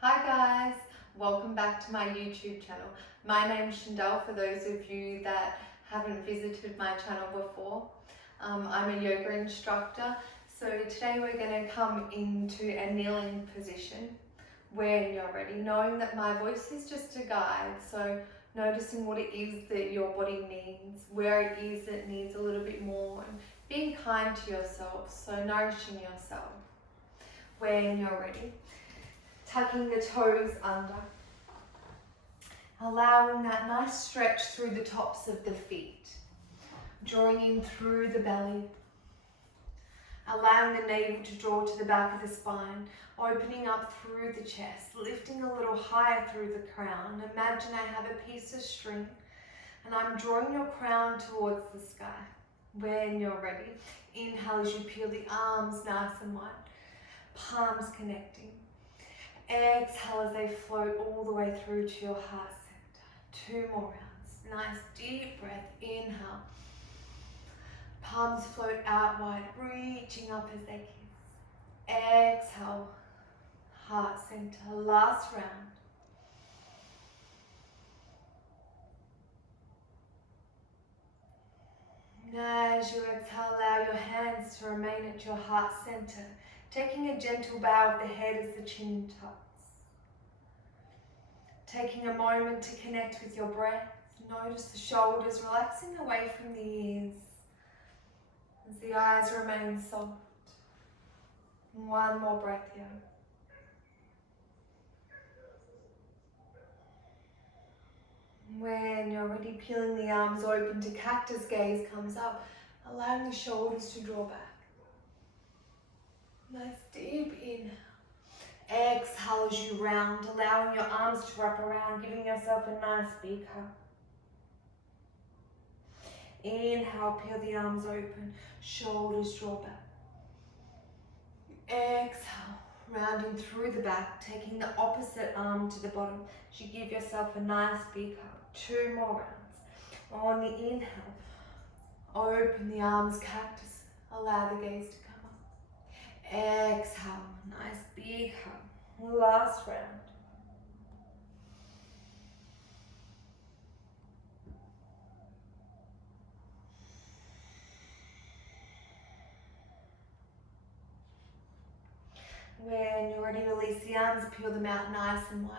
Hi guys, welcome back to my YouTube channel. My name's Shandell for those of you that haven't visited my channel before. I'm a yoga instructor, so today we're going to come into a kneeling position when you're ready, knowing that my voice is just a guide, so noticing what it is that your body needs, where it is that needs a little bit more, and being kind to yourself, so nourishing yourself when you're ready. Tucking the toes under, allowing that nice stretch through the tops of the feet, drawing in through the belly, allowing the navel to draw to the back of the spine, opening up through the chest, lifting a little higher through the crown. Imagine I have a piece of string and I'm drawing your crown towards the sky. When you're ready, inhale as you peel the arms nice and wide, palms connecting. Exhale as they float all the way through to your heart center. 2 more rounds. Nice deep breath. Inhale. Palms float out wide, reaching up as they kiss. Exhale. Heart center. Last round. As you exhale, allow your hands to remain at your heart center, taking a gentle bow of the head as the chin tucks. Taking a moment to connect with your breath. Notice the shoulders relaxing away from the ears as the eyes remain soft. One more breath here. When you're ready, peeling the arms open to cactus gaze comes up, allowing the shoulders to draw back. Nice deep inhale. Exhale as you round, allowing your arms to wrap around, giving yourself a nice big hug. Inhale, peel the arms open, shoulders draw back. Exhale, rounding through the back, taking the opposite arm to the bottom. You give yourself a nice big hug. 2 more rounds. On the inhale, open the arms, cactus. Allow the gaze to come up. Exhale, nice big hug. Last round. When you're ready, release the arms, peel them out nice and wide.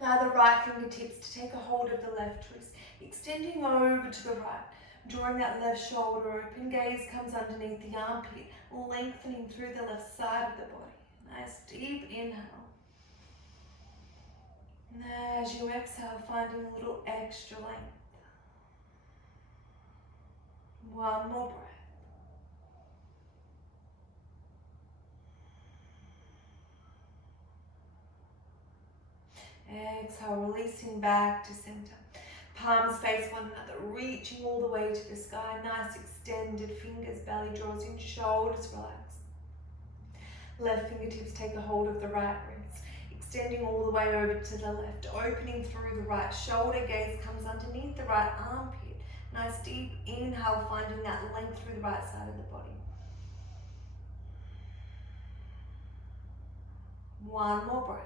Allow the right fingertips to take a hold of the left wrist, extending over to the right, drawing that left shoulder open. Gaze comes underneath the armpit, lengthening through the left side of the body. Nice deep inhale. And as you exhale, finding a little extra length. One more breath. Exhale, releasing back to center. Palms face one another, reaching all the way to the sky. Nice extended fingers, belly draws in, shoulders relax. Left fingertips take a hold of the right wrist, extending all the way over to the left, opening through the right shoulder. Gaze comes underneath the right armpit. Nice deep inhale, finding that length through the right side of the body. One more breath.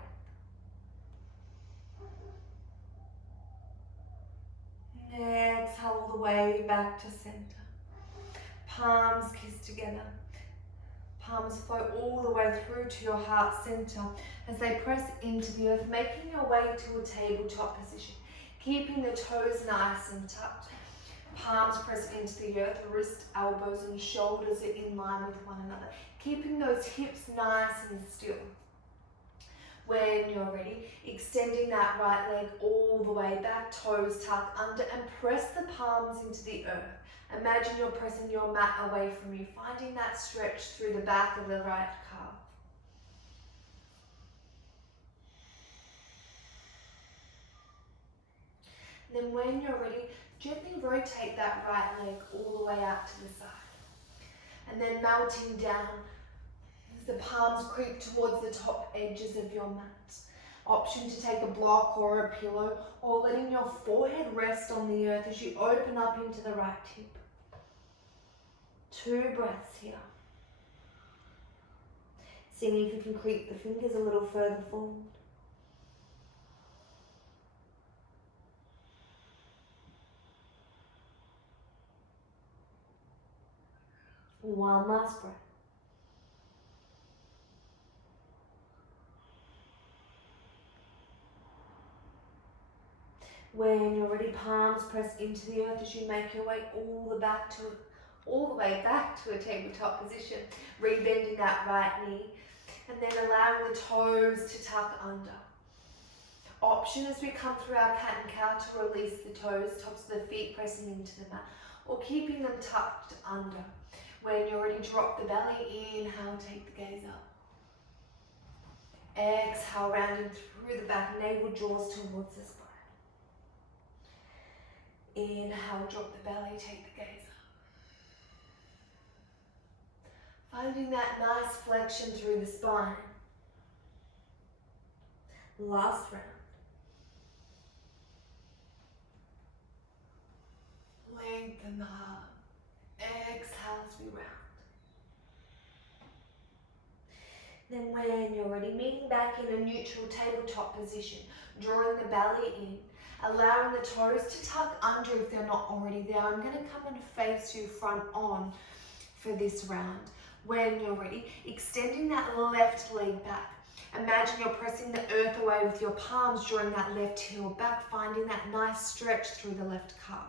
Exhale all the way back to center. Palms kiss together. Palms flow all the way through to your heart center as they press into the earth, making your way to a tabletop position. Keeping the toes nice and tucked. Palms press into the earth, wrist, elbows and shoulders are in line with one another. Keeping those hips nice and still. When you're ready, extending that right leg all the way back, toes tuck under and press the palms into the earth. Imagine you're pressing your mat away from you, finding that stretch through the back of the right calf. And then when you're ready, gently rotate that right leg all the way out to the side. And then melting down as the palms creep towards the top edges of your mat. Option to take a block or a pillow, or letting your forehead rest on the earth as you open up into the right hip. 2 breaths here. Seeing if you can creep the fingers a little further forward. One last breath. When you're ready, palms press into the earth as you make your way all the way back to a tabletop position, rebending that right knee, and then allowing the toes to tuck under. Option as we come through our cat and cow to release the toes, tops of the feet pressing into the mat, or keeping them tucked under. When you're ready, drop the belly, inhale, take the gaze up. Exhale, rounding through the back, navel draws towards the spine. Inhale, drop the belly, take the gaze up. Finding that nice flexion through the spine. Last round. Lengthen the heart. Exhale as we round. Then when you're ready, meeting back in a neutral tabletop position, drawing the belly in, allowing the toes to tuck under if they're not already there. I'm going to come and face you front on for this round. When you're ready, extending that left leg back. Imagine you're pressing the earth away with your palms, drawing that left heel back, finding that nice stretch through the left calf.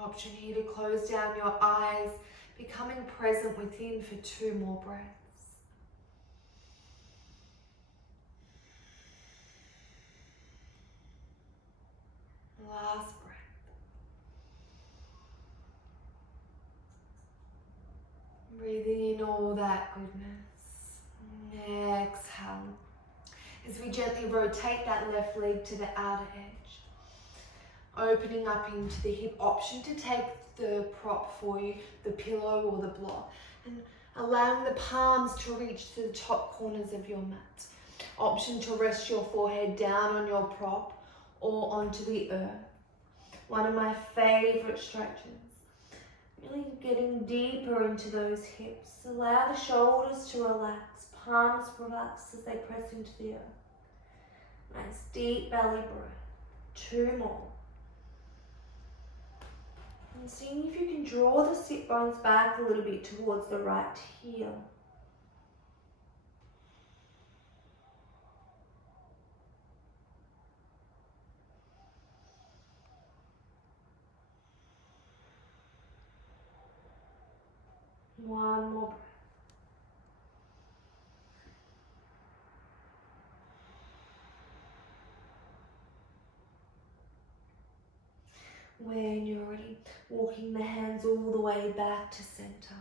Option here to close down your eyes, becoming present within for 2 more breaths. Last breath. Breathing in all that goodness. Exhale. As we gently rotate that left leg to the outer edge. Opening up into the hip. Option to take the prop for you, the pillow or the block. And allowing the palms to reach to the top corners of your mat. Option to rest your forehead down on your prop or onto the earth. One of my favorite stretches. Really getting deeper into those hips. Allow the shoulders to relax, palms relax as they press into the earth. Nice deep belly breath. 2 more. And seeing if you can draw the sit bones back a little bit towards the right heel. One more breath. When you're ready, walking the hands all the way back to center.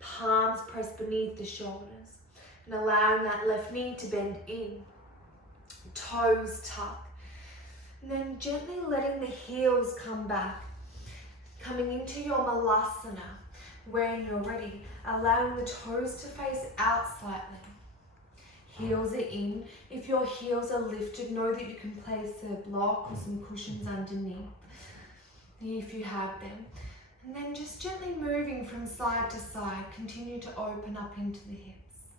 Palms press beneath the shoulders and allowing that left knee to bend in. Toes tuck. And then gently letting the heels come back. Coming into your Malasana. When you're ready, allowing the toes to face out slightly. Heels are in. If your heels are lifted, know that you can place a block or some cushions underneath if you have them. And then just gently moving from side to side, continue to open up into the hips.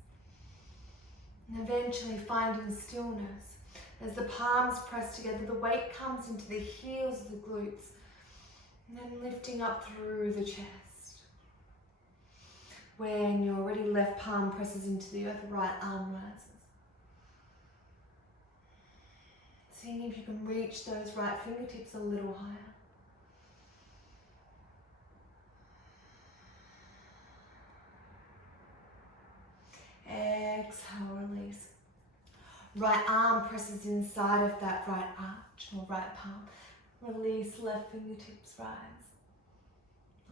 And eventually finding stillness. As the palms press together, the weight comes into the heels of the glutes. And then lifting up through the chest. When you're ready, left palm presses into the earth, right arm rises. Seeing if you can reach those right fingertips a little higher. Exhale, release. Right arm presses inside of that right arch or right palm. Release, left fingertips rise.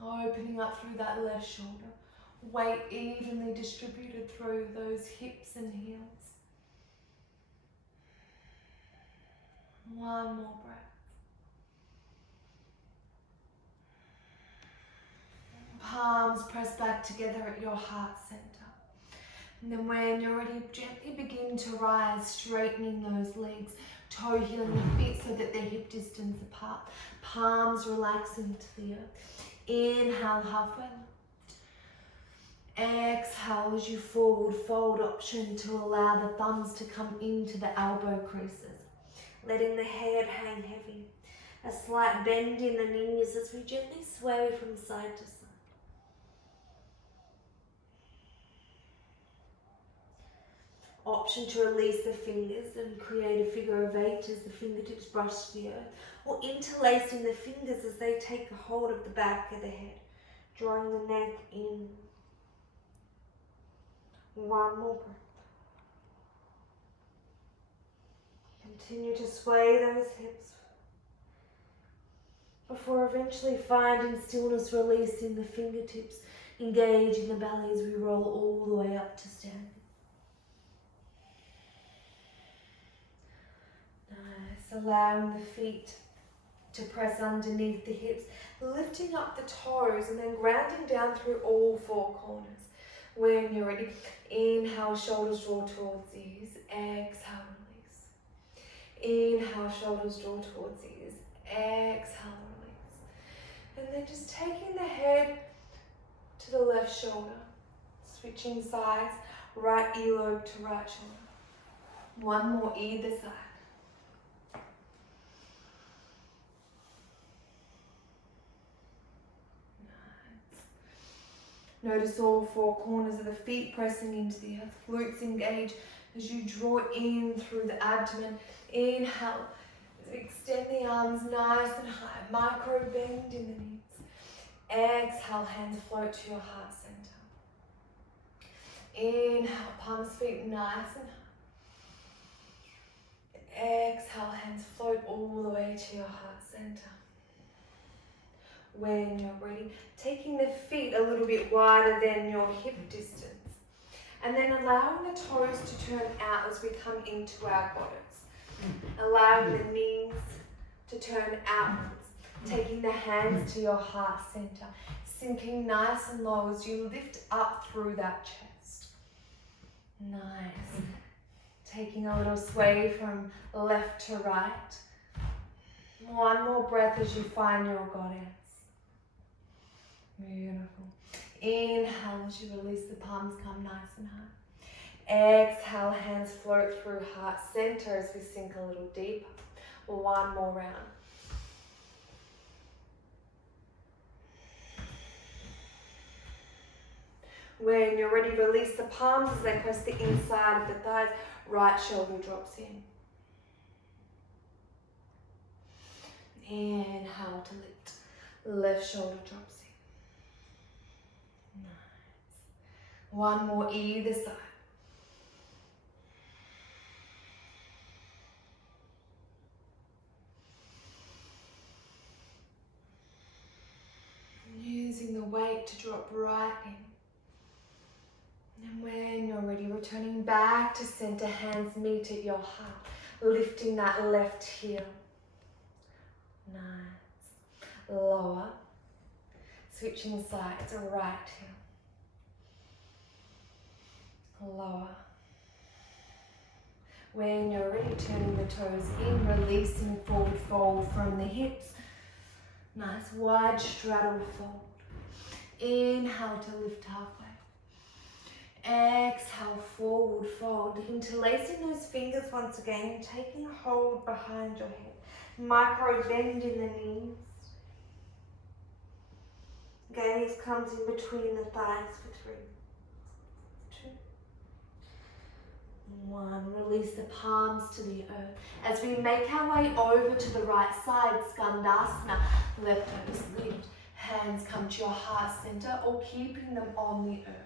Opening up through that left shoulder. Weight evenly distributed through those hips and heels. One more breath. Palms press back together at your heart center. And then when you're ready, gently begin to rise, straightening those legs, toe heeling the feet so that they're hip distance apart. Palms relax into the earth. Inhale, halfway lift. Exhale as you forward fold, option to allow the thumbs to come into the elbow creases. Letting the head hang heavy. A slight bend in the knees as we gently sway from side to side. Option to release the fingers and create a figure of 8 as the fingertips brush the earth, or interlacing the fingers as they take a hold of the back of the head, drawing the neck in. One more breath. Continue to sway those hips before eventually finding stillness, releasing the fingertips, engaging the belly as we roll all the way up to standing. Nice. Allowing the feet to press underneath the hips, lifting up the toes and then grounding down through all four corners. When you're ready, inhale, shoulders draw towards the ears. Exhale, release. Inhale, shoulders draw towards the ears. Exhale, release. And then just taking the head to the left shoulder, switching sides, right earlobe to right shoulder. One more either side. Notice all four corners of the feet pressing into the earth. Glutes engage as you draw in through the abdomen. Inhale. Extend the arms nice and high. Micro bend in the knees. Exhale, hands float to your heart center. Inhale, palms, feet nice and high. Exhale, hands float all the way to your heart center. When you're ready, taking the feet a little bit wider than your hip distance. And then allowing the toes to turn out as we come into our goddess. Allowing the knees to turn outwards. Taking the hands to your heart center. Sinking nice and low as you lift up through that chest. Nice. Taking a little sway from left to right. One more breath as you find your goddess. Beautiful. Inhale as you release, the palms come nice and high. Exhale, hands float through heart center as we sink a little deeper. One more round. When you're ready, release the palms as they press the inside of the thighs. Right shoulder drops in. Inhale to lift. Left shoulder drops in. Nice. One more either side. Using the weight to drop right in. And when you're ready, returning back to center, hands meet at your heart, lifting that left heel. Nice. Lower. Switching sides, right heel. Lower. When you're ready, turning the toes in, releasing forward fold from the hips. Nice wide straddle fold. Inhale to lift halfway. Exhale, forward fold. Interlacing those fingers once again, taking a hold behind your head. Micro bend in the knees. Gaze comes in between the thighs for 3, 2, 1. Release the palms to the earth. As we make our way over to the right side, Skandasana, left toes lift. Hands come to your heart center or keeping them on the earth.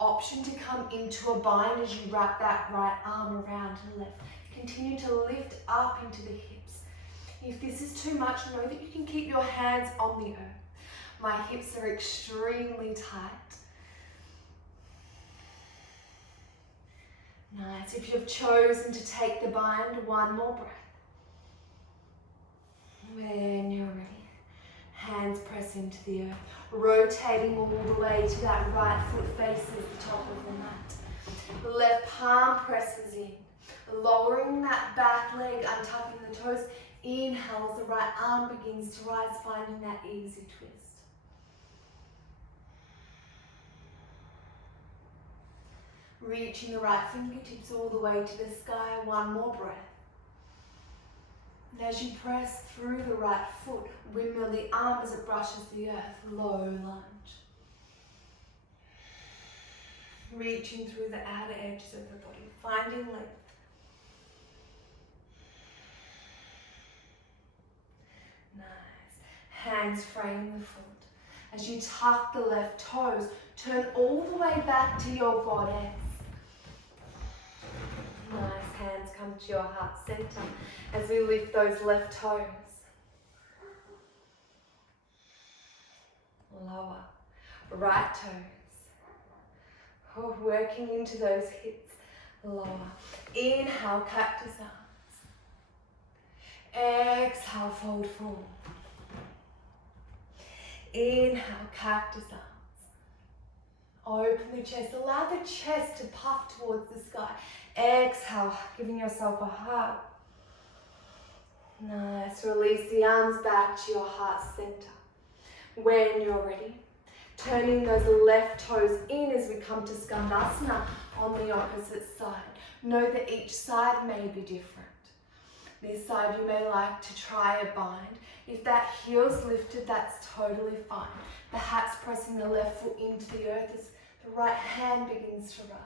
Option to come into a bind as you wrap that right arm around to the left. Continue to lift up into the hips. If this is too much, know that you can keep your hands on the earth. My hips are extremely tight. Nice. If you've chosen to take the bind, one more breath. When you're ready, hands press into the earth, rotating all the way to that right foot faces the top of the mat. Left palm presses in, lowering that back leg, untucking the toes. Inhale as the right arm begins to rise, finding that easy twist. Reaching the right fingertips all the way to the sky. One more breath. And as you press through the right foot, windmill the arm as it brushes the earth, low lunge. Reaching through the outer edges of the body, finding length. Nice. Hands frame the foot. As you tuck the left toes, turn all the way back to your goddess. Nice. Hands come to your heart center as we lift those left toes. Lower. Right toes. Oh, working into those hips. Lower. Inhale, cactus arms. Exhale, fold forward. Inhale, cactus arms. Open the chest. Allow the chest to puff towards the sky. Exhale, giving yourself a hug. Nice. Release the arms back to your heart center. When you're ready, turning those left toes in as we come to Skandasana on the opposite side. Know that each side may be different. This side you may like to try a bind. If that heel's lifted, that's totally fine. Perhaps pressing the left foot into the earth as the right hand begins to rise.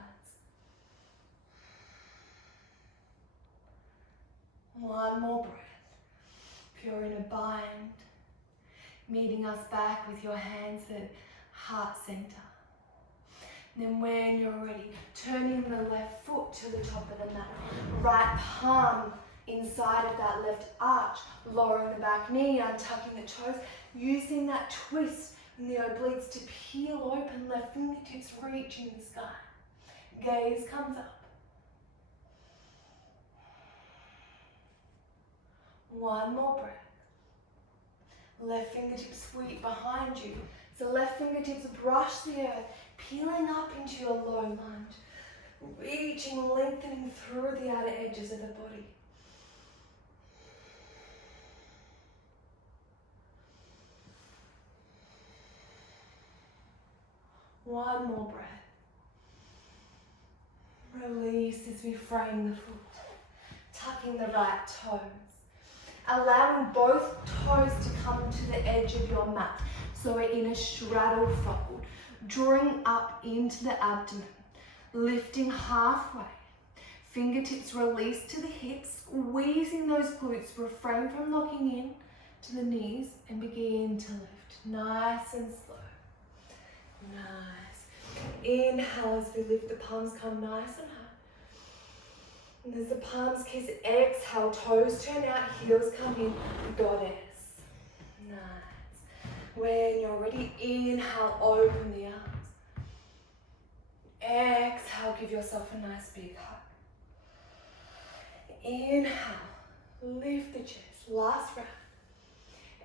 One more breath. If you're in a bind, meeting us back with your hands at heart center. And then when you're ready, turning the left foot to the top of the mat. Right palm inside of that left arch, lowering the back knee, untucking the toes, using that twist in the obliques to peel open, left fingertips reaching the sky. Gaze comes up. One more breath. Left fingertips sweep behind you. So left fingertips brush the earth, peeling up into your low lunge. Reaching, lengthening through the outer edges of the body. One more breath. Release as we frame the foot. Tucking the right toes. Allowing both toes to come to the edge of your mat. So we're in a straddle fold. Drawing up into the abdomen. Lifting halfway. Fingertips release to the hips. Squeezing those glutes. Refrain from locking in to the knees and begin to lift. Nice and slow. Nice. Inhale as we lift, the palms come nice and high. And as the palms kiss, exhale, toes turn out, heels come in, goddess. Nice. When you're ready, inhale, open the arms. Exhale, give yourself a nice big hug. Inhale, lift the chest, last round.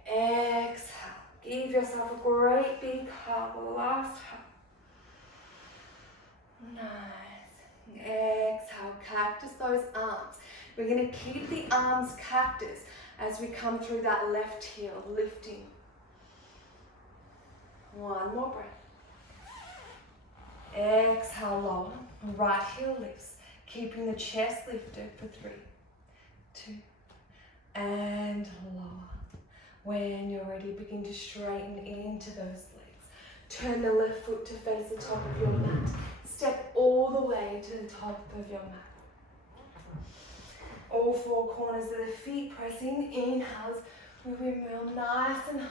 Exhale, give yourself a great big hug, last hug. Nice. Exhale, cactus those arms. We're going to keep the arms cactus as we come through that left heel, lifting. One more breath. Exhale, lower. Right heel lifts, keeping the chest lifted for 3, 2, and lower. When you're ready, begin to straighten into those legs. Turn the left foot to face the top of your mat. Step all the way to the top of your mat. All 4 corners of the feet pressing. Inhales, we windmill nice and high.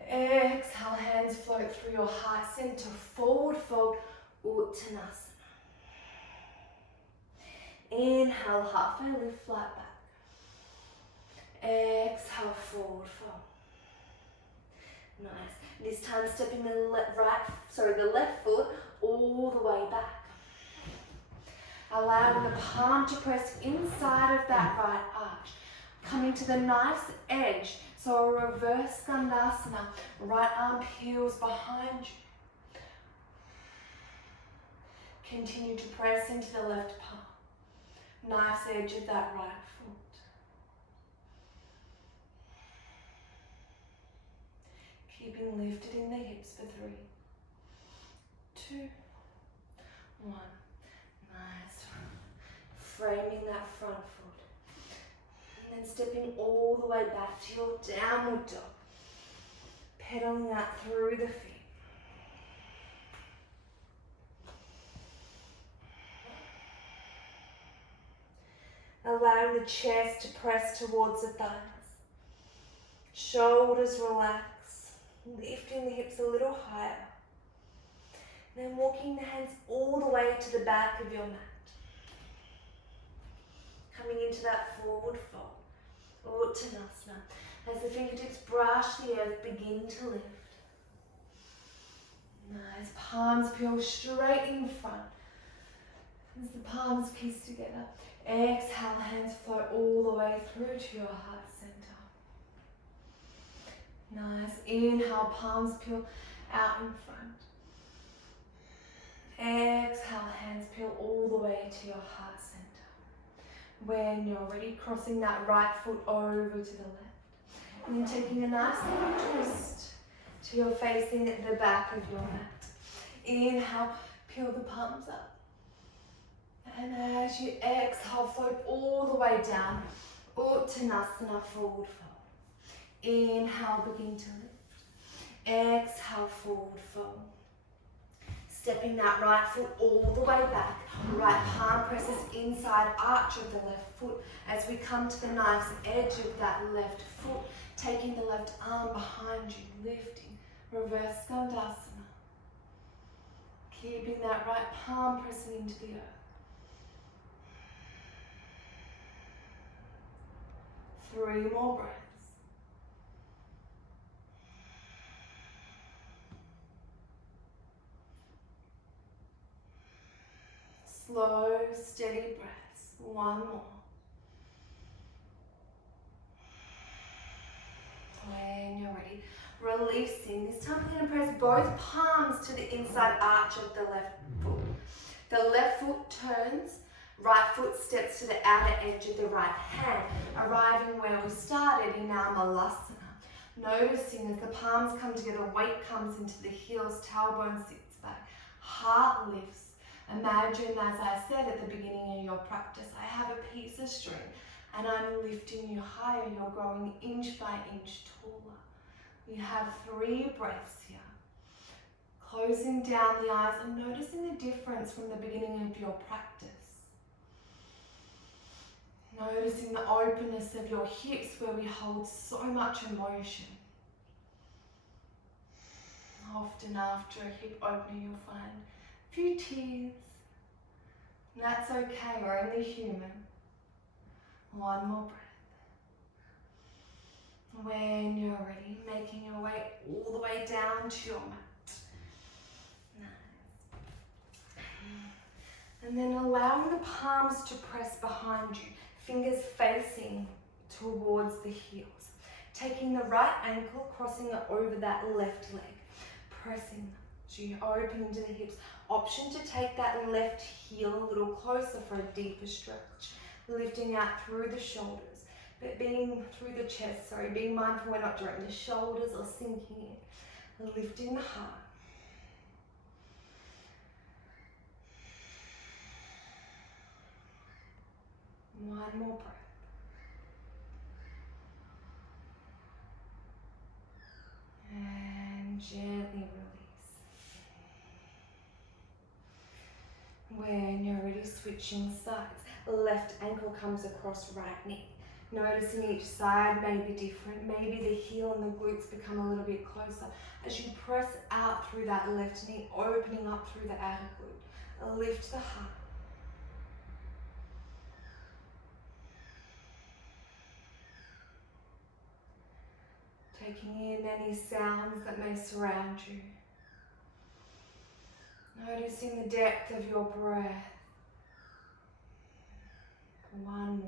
Exhale, hands float through your heart center. Forward fold, Uttanasana. Inhale, halfway lift, flat back. Exhale, forward fold. Nice. This time stepping the left foot all the way back. Allowing the palm to press inside of that right arch. Coming to the nice edge. So a reverse Skandasana. Right arm peels behind you. Continue to press into the left palm. Nice edge of that right foot. Keeping lifted in the hips for 3, 2, 1. Nice. Framing that front foot. And stepping all the way back to your downward dog. Pedaling that through the feet. Allowing the chest to press towards the thighs. Shoulders relax. Lifting the hips a little higher. Then walking the hands all the way to the back of your mat. Coming into that forward fold. Uttanasana. As the fingertips brush the earth, begin to lift. Nice. Palms peel straight in front. As the palms kiss together. Exhale, hands flow all the way through to your heart center. Nice. Inhale, palms peel out in front. Exhale, hands peel all the way to your heart center. When you're ready, crossing that right foot over to the left. And then taking a nice little twist till you're facing the back of your mat. Inhale, peel the palms up. And as you exhale, float all the way down. Uttanasana, forward fold. Inhale, begin to lift. Exhale, forward fold. Stepping that right foot all the way back. Right palm presses inside arch of the left foot. As we come to the knife's edge of that left foot, taking the left arm behind you, lifting. Reverse Skandasana. Keeping that right palm pressing into the earth. 3 more breaths. Slow, steady breaths. 1 more. When you're ready, releasing. This time we're going to press both palms to the inside arch of the left foot. The left foot turns, right foot steps to the outer edge of the right hand, arriving where we started in our Malasana. Noticing as the palms come together, weight comes into the heels, tailbone sits back, heart lifts. Imagine, as I said at the beginning of your practice, I have a piece of string and I'm lifting you higher. You're growing inch by inch taller. We have 3 breaths here. Closing down the eyes and noticing the difference from the beginning of your practice. Noticing the openness of your hips where we hold so much emotion. Often after a hip opening you'll find a few tears. And that's okay, we're only human. 1 more breath. When you're ready, making your way all the way down to your mat. Nice. And then allowing the palms to press behind you, fingers facing towards the heels. Taking the right ankle, crossing it over that left leg. Pressing them. So you open into the hips. Option to take that left heel a little closer for a deeper stretch. Lifting out through the shoulders, but being through the chest, being mindful we're not drawing the shoulders or sinking in. Lifting the heart. One more breath. And gently release. When you're ready, switching sides. Left ankle comes across right knee. Noticing each side may be different. Maybe the heel and the glutes become a little bit closer. As you press out through that left knee, opening up through the outer glute. Lift the heart. Taking in any sounds that may surround you. Noticing the depth of your breath. 1 more round.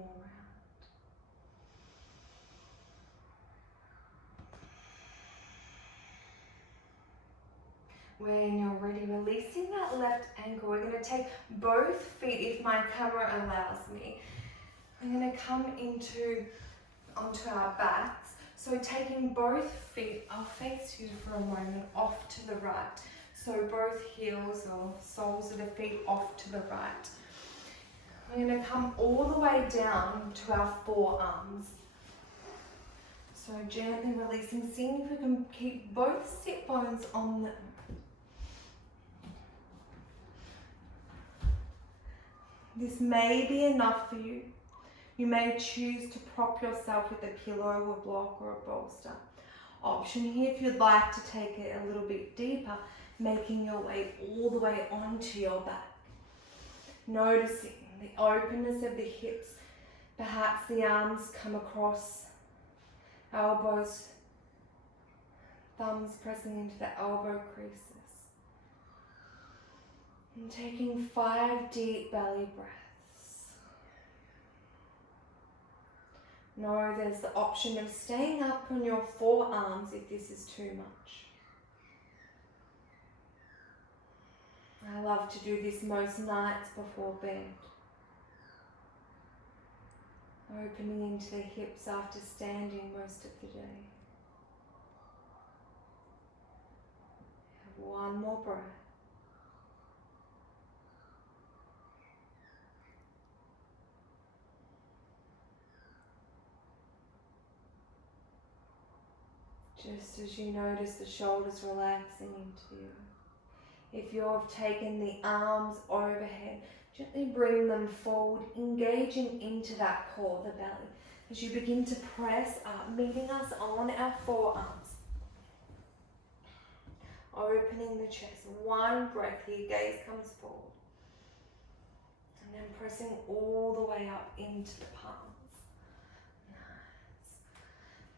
When you're ready, releasing that left ankle, we're going to take both feet, if my camera allows me. I'm going to come onto our backs. So taking both feet, I'll face you for a moment, off to the right. So both heels or soles of the feet off to the right. We're going to come all the way down to our forearms. So gently releasing, seeing if we can keep both sit bones on the This may be enough for you. You may choose to prop yourself with a pillow, a block or a bolster. Option here if you'd like to take it a little bit deeper, making your way all the way onto your back. Noticing the openness of the hips, perhaps the arms come across, elbows, thumbs pressing into the elbow creases. And taking 5 deep belly breaths. No, there's the option of staying up on your forearms if this is too much. I love to do this most nights before bed. Opening into the hips after standing most of the day. Have one more breath. Just as you notice the shoulders relaxing into you. If you've taken the arms overhead, gently bring them forward, engaging into that core, the belly. As you begin to press up, meeting us on our forearms. Opening the chest. One breath here, gaze comes forward. And then pressing all the way up into the palms.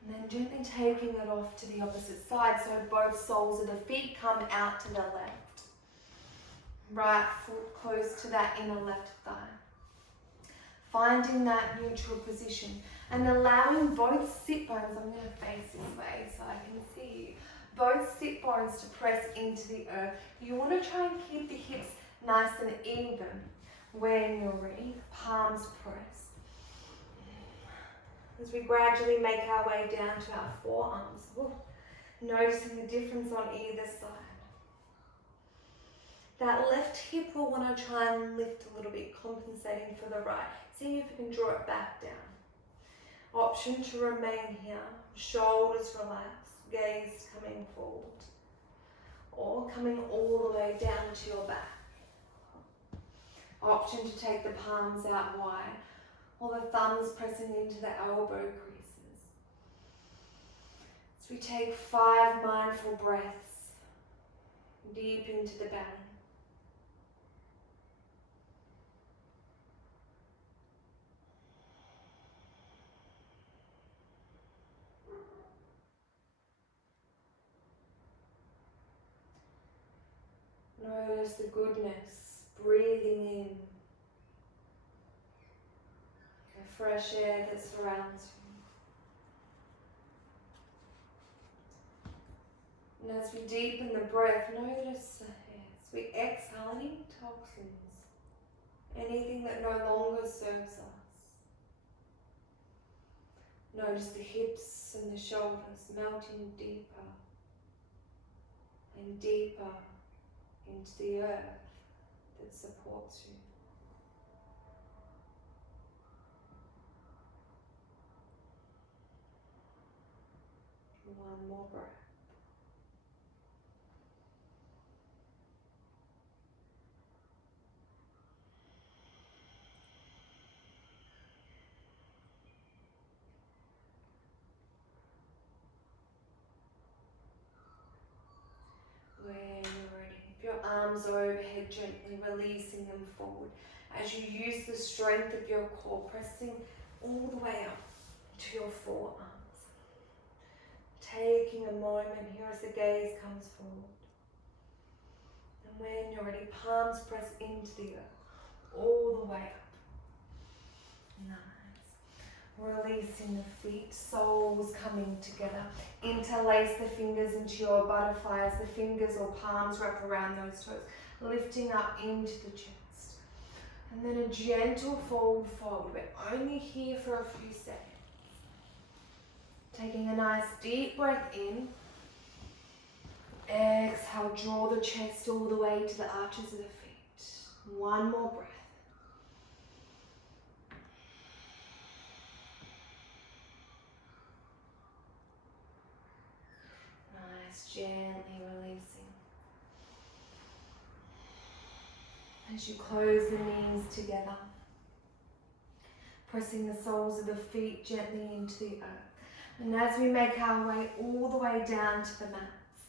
And then gently taking it off to the opposite side so both soles of the feet come out to the left. Right foot close to that inner left thigh. Finding that neutral position and allowing both sit bones, I'm going to face this way so I can see you, both sit bones to press into the earth. You want to try and keep the hips nice and even when you're ready. Palms press. As we gradually make our way down to our forearms, noticing the difference on either side. That left hip will want to try and lift a little bit, compensating for the right. Seeing if you can draw it back down. Option to remain here, shoulders relaxed, gaze coming forward. Or coming all the way down to your back. Option to take the palms out wide, or the thumbs pressing into the elbow creases. So we take 5 mindful breaths deep into the belly. Notice the goodness, breathing in the fresh air that surrounds you. And as we deepen the breath, notice as we exhale any toxins, anything that no longer serves us. Notice the hips and the shoulders melting deeper and deeper into the earth that supports you. One more breath. When you're ready, if your arms are overhead, gently releasing them forward. As you use the strength of your core, pressing all the way up to your forearms. Taking a moment here as the gaze comes forward. And when you're ready, palms press into the earth, all the way up. Nice. Releasing the feet, soles coming together. Interlace the fingers into your butterfly as the fingers or palms wrap around those toes, lifting up into the chest. And then a gentle fold forward. We're only here for a few seconds. Taking a nice deep breath in. Exhale, draw the chest all the way to the arches of the feet. One more breath. Nice, gently releasing. As you close the knees together, pressing the soles of the feet gently into the earth. And as we make our way all the way down to the mats,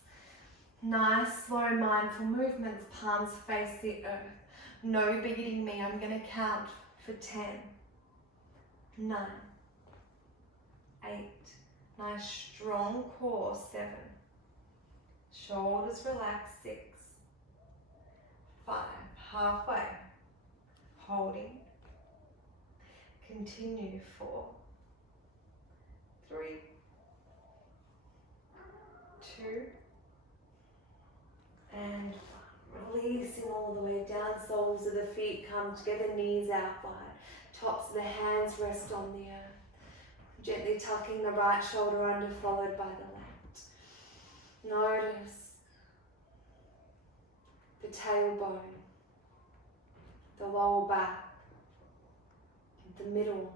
nice, slow, mindful movements, palms face the earth. No beating me. I'm going to count for 10, 9, 8, nice, strong core, 7, shoulders relaxed, 6, 5, halfway, holding, continue, 4, 3, 2, and 1. Releasing all the way down, soles of the feet come together, knees out wide, tops of the hands rest on the earth. Gently tucking the right shoulder under, followed by the left. Notice the tailbone, the lower back, the middle,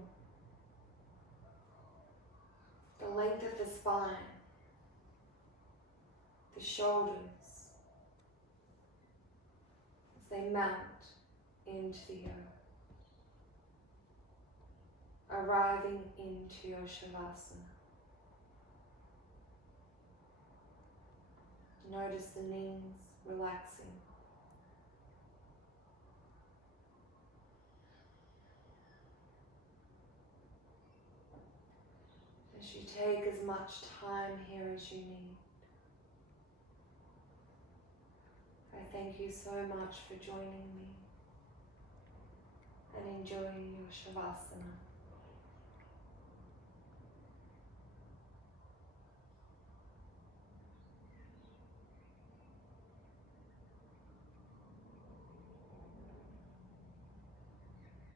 the length of the spine, the shoulders, as they mount into the earth, arriving into your Shavasana. Notice the knees relaxing. As you take as much time here as you need. I thank you so much for joining me and enjoying your Shavasana.